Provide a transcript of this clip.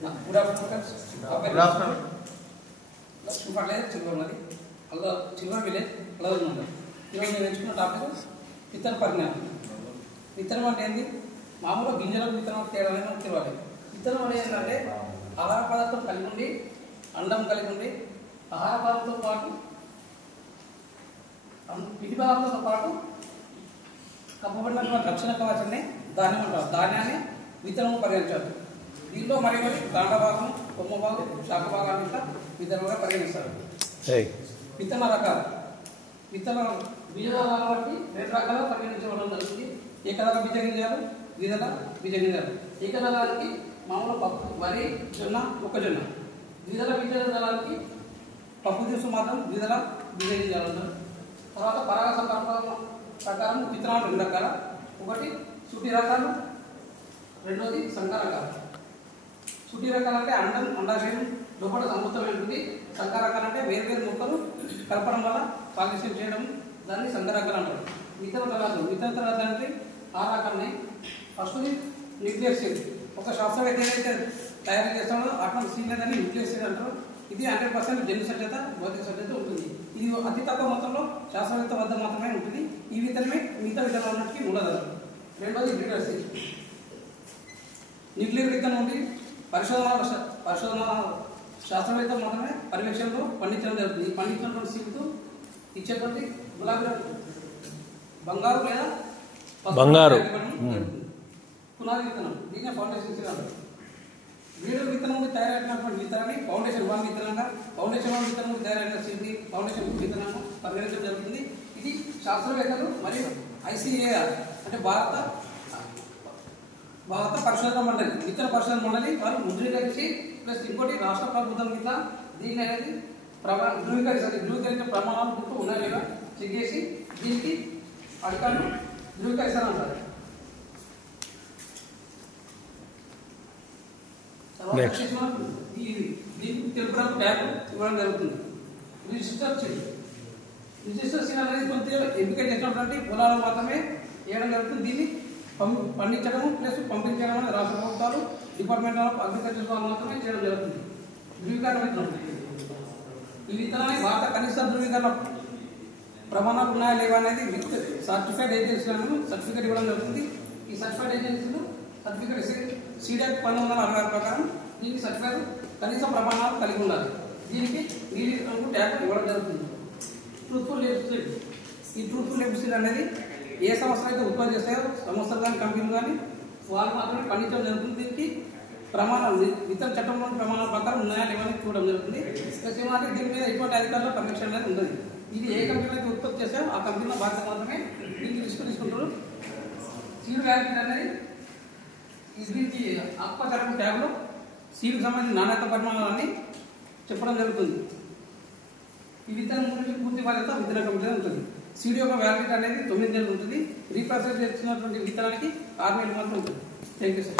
Good afternoon good afternoon పర్లేదు చిల్వర్ మరి అలా చిల్వర్ విలేజ్ అలా ఉంటుంది. ఈరోజు నేను ఎంచుకున్న టాపిక్ విత్తన పరిజ్ఞానం. విత్తనం అంటే ఏంటి? మామూలుగా గింజలకు విత్తనం తేడా అనేది మనకు తెలియాలి. విత్తనం అనేది ఏంటంటే ఆహార పదార్థం కలిగి ఉండి అండం కలిగి ఉండి ఆహార పదార్థంతో పాటు పిటి పదార్థంతో పాటు కప్పబడినటువంటి రక్షణ కవచాన్ని ధాన్యం అంటారు. ధాన్యాన్ని విత్తనము పరిగణించారు. దీనిలో మరి కాండ భాగం, కొమ్మ భాగం, శాఖ భాగాన్ని ఇట్లా విత్తనంగా పరిగణిస్తారు. విత్తన రకాలు బీజ రకాలను బట్టి రెండు రకాలుగా పరిగణించడం జరుగుతుంది. ఏకరక బీజ గింజలు, ద్విదళ బీజ గింజలు. ఏకరకానికి మామూలు పప్పు, వరి, జొన్న, మొక్కజొన్న. ద్విదళ బీజ దళానికి పప్పు దినుసు మాత్రం ద్విదళ బీజ గింజలు అంటారు. తర్వాత పరాగ సంపర్కం ప్రకారం విత్తనాలు రెండు రకాల. ఒకటి సుటి రకాలు, రెండోది సంకర రకాలు. సుటి రకాలు అంటే అండాశయం లోపల సమృద్ధమైనటువంటి. సంకర రకాలు అంటే వేరు మొక్కలు కలపడం వల్ల పాలినేషన్ చేయడం, దాన్ని సంకర రకాలు అంటారు. విత్తన తరగతి అంటే ఆ రకాన్ని ఫస్ట్ది న్యూక్లియస్ సీడ్. ఒక శాస్త్రవేత్త ఏదైతే తయారు చేస్తాడో అటువంటి సీడ్ అనేది న్యూక్లియస్ సీడ్ అంటారు. ఇది 100% జన్యు సజ్జత, భౌతిక సజ్జత ఉంటుంది. ఇది అతి తక్కువ మొత్తంలో శాస్త్రవేత్త వద్ద మాత్రమే ఉంటుంది. ఈ విత్తనమే మిగతా విత్తనాలు ఉన్నట్టుకి ఉండదు. రెండోది బ్రీడర్ సీడ్. న్యూక్లియర్ విత్తనం ఉండి పరిశోధన శాస్త్రవేత్త మాత్రమే పర్యవేక్షణలో పండించడం జరుగుతుంది. ఈ పండించినటువంటి సీడ్తో ఇచ్చేటువంటి గులాబీ బంగారు లేదా బంగారు పునాది విత్తనం, దీన్ని ఫౌండేషన్ సీడ్ అంటారు. బ్రీడర్ విత్తనం తయారైనటువంటి విత్తనాన్ని ఫౌండేషన్ 1 విత్తనంగా, ఫౌండేషన్ 1 విత్తనం తయారైన సీడ్ని ఫౌండేషన్ 2 విత్తనంగా పరిగణించడం జరుగుతుంది. ఇది శాస్త్రవేత్తలు మరియు ICAR అంటే భారత పరిశోధన మండలి, విత్తన పరిశోధన మండలి వారు ముద్రీకరించి ప్లస్ ఇంకోటి రాష్ట్ర ప్రభుత్వం కింద దీన్ని అనేది ధృవీకరించిన ప్రమాణాలు గుర్తు ఉన్నాయి లేదా చెక్ చేసి దీనికి అధికారులు ధృవీకరిస్తారు అంటారు. దీనికి తెలుపు రంగు ట్యాగ్ ఇవ్వడం జరుగుతుంది. రిజిస్టర్ సీడ్ అనేది కొంత ఎంపిక చేసినటువంటి పొలాలు మాత్రమే వేయడం జరుగుతుంది. దీన్ని పండించడం ప్లస్ పంపించడం అనేది రాష్ట్ర ప్రభుత్వాలు, డిపార్ట్మెంట్ ఆఫ్ అగ్రికల్చర్ వాళ్ళు మాత్రమే చేయడం జరుగుతుంది. ధృవీకరణ విత్తనం. ఈ విత్తనాన్ని భారత కనీస ధృవీకరణ ప్రమాణాలు ఉన్నాయా లేవా అనేది సర్టిఫైడ్ ఏజెన్సీలను సర్టిఫికేట్ ఇవ్వడం జరుగుతుంది. ఈ సర్టిఫైడ్ ఏజెన్సీలు సర్టిఫికేట్ సీడ్ యాక్ట్ 1966 ప్రకారం దీనికి సర్టిఫైడ్ కనీస ప్రమాణాలు కలిగి ఉండాలి. దీనికి నీలి రంగు ట్యాగ్ ఇవ్వడం జరుగుతుంది. Truthful label seed. ఈ ట్రూత్ఫుల్ లేబుల్ సీడ్ అనేది ఏ సంస్థలు అయితే ఉత్పత్తి చేస్తాయో సంస్థలు కానీ కంపెనీలు కానీ వాళ్ళు మాత్రమే పండించడం జరుగుతుంది. దీనికి ప్రమాణాలు విత్తన చట్టంలోని ప్రమాణాల ప్రకారం ఉన్నాయా లేవని చూడడం జరుగుతుంది. ప్లస్ ఏమంటే దీని మీద ఎటువంటి అధికారుల పర్మిషన్ అనేది ఉండదు. ఇది ఏ కంపెనీ అయితే ఉత్పత్తి చేస్తాయో ఆ కంపెనీలో బాధ్యత మాత్రమే దీనికి తీసుకుంటారు. సీడ్ వ్యాలిడిటీ అనేది దీనికి ఆత్మచరణ ట్యాగ్లో సీడ్కి సంబంధించిన నాణ్యత పరిమాణాలని చెప్పడం జరుగుతుంది. ఈ విత్తనం గురించి పూర్తి బాధ్యత విత్తన కంపెనీ ఉంటుంది. సీడ్ యొక్క వ్యాలిడిటీ అనేది 9 నెలలు ఉంటుంది. రీప్రాసెస్ చేసినటువంటి విత్తనానికి 6 నెలలు మాత్రం ఉంటుంది. Thank you sir.